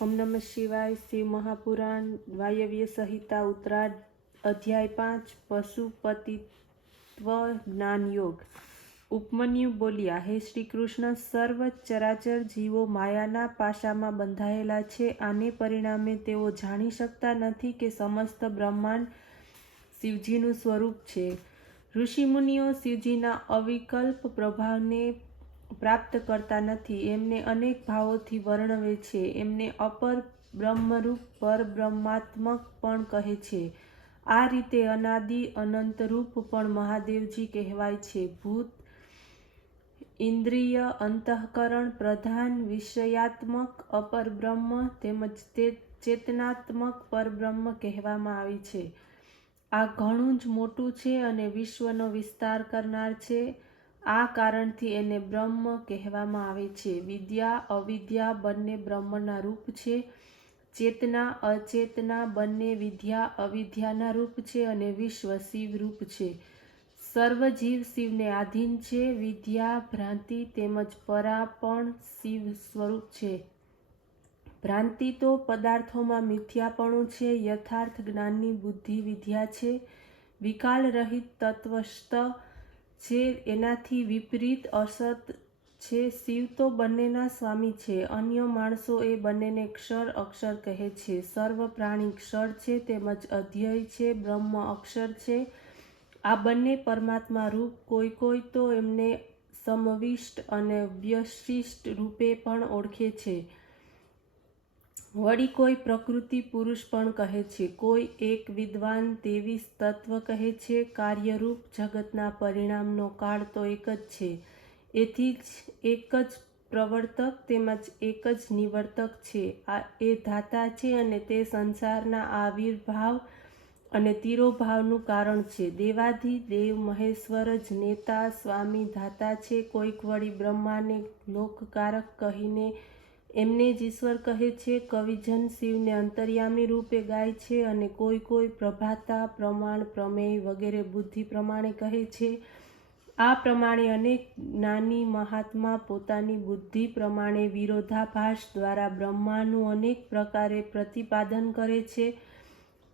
ओम नमः शिवाय। शिव महापुराण वायव्य संहिता उत्तरार्ध अध्याय 5 पशुपतित्व ज्ञान योग। उपमन्यु बोल्या, हे श्री कृष्ण, सर्व चराचर जीवो मायाना पाशाમાં બંધાયેલા છે। આને પરિણામે તેઓ જાણી શકતા નથી કે સમસ્ત બ્રહ્માંડ શિવજીનું સ્વરૂપ છે। ઋષિમુનિઓ શિવજીના અવિકલ્પ પ્રભાવને પ્રાપ્ત કરતા નથી, એમને અનેક ભાવોથી વર્ણવે છે। એમને અપર બ્રહ્મરૂપ પરબ્રહ્માત્મક પણ કહે છે। આ રીતે અનાદિ અનંત રૂપ પણ મહાદેવજી કહેવાય છે। ભૂત, ઇન્દ્રિય, અંતઃકરણ પ્રધાન વિષયાત્મક અપર બ્રહ્મ તેમજ ચેતનાત્મક પરબ્રહ્મ કહેવામાં આવે છે। આ ઘણું જ મોટું છે અને વિશ્વનો વિસ્તાર કરનાર છે। આ કારણથી એને બ્રહ્મ કહેવામાં આવે છે। વિદ્યા અવિદ્યા બંને બ્રહ્મના રૂપ છે। ચેતના અચેતના બંને વિદ્યા અવિદ્યાના રૂપ છે અને વિશ્વ શિવ રૂપ છે। સર્વ જીવ શિવને આધીન છે। વિદ્યા ભ્રાંતિ તેમજ પરા પણ શિવ સ્વરૂપ છે। ભ્રાંતિ તો પદાર્થોમાં મિથ્યાપણું છે। યથાર્થ જ્ઞાનની બુદ્ધિ વિદ્યા છે। વિકાલ રહિત તત્વસ્ત છે, એનાથી વિપરીત અસત છે। શિવ તો બંનેના સ્વામી છે। અન્ય માણસો એ બંનેને ક્ષર અક્ષર કહે છે। સર્વ પ્રાણી ક્ષર છે તેમજ અધ્યય છે। બ્રહ્મ અક્ષર છે। આ બંને પરમાત્મા રૂપ કોઈ તો એમને સમવિષ્ટ અને વ્યશિષ્ટ રૂપે પણ ઓળખે છે। વળી કોઈ પ્રકૃતિ પુરુષ પણ કહે છે। કોઈ એક વિદ્વાન 23 તત્વ કહે છે। કાર્યરૂપ જગતના પરિણામનો કાળ તો એક જ છે। એથી જ એક જ પ્રવર્તક તેમજ એક જ નિવર્તક છે। એ ધાતા છે અને તે સંસારના આવિર્ભાવ અને તિરોભાવનું કારણ છે। દેવાધિદેવ મહેશ્વર જ નેતા સ્વામી ધાતા છે। કોઈક વળી બ્રહ્માને લોકકારક કહીને એમને જ ઈશ્વર કહે છે। કવિજન શિવને અંતર્યામી રૂપે ગાય છે અને કોઈ પ્રભાતા પ્રમાણ પ્રમેય વગેરે બુદ્ધિ પ્રમાણે કહે છે। આ પ્રમાણે અનેક જ્ઞાની મહાત્મા પોતાની બુદ્ધિ પ્રમાણે વિરોધાભાસ દ્વારા બ્રહ્માનું અનેક પ્રકારે પ્રતિપાદન કરે છે,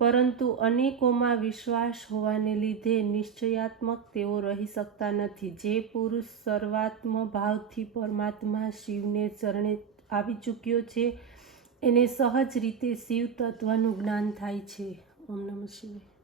પરંતુ અનેકોમાં વિશ્વાસ હોવાને લીધે નિશ્ચયાત્મક તેઓ રહી શકતા નથી। જે પુરુષ સર્વાત્મ ભાવથી પરમાત્મા શિવને ચરણે આવી ચૂક્યો છે, એને સહજ રીતે શિવ તત્વનું જ્ઞાન થાય છે। ઓમ નમઃ શિવાય।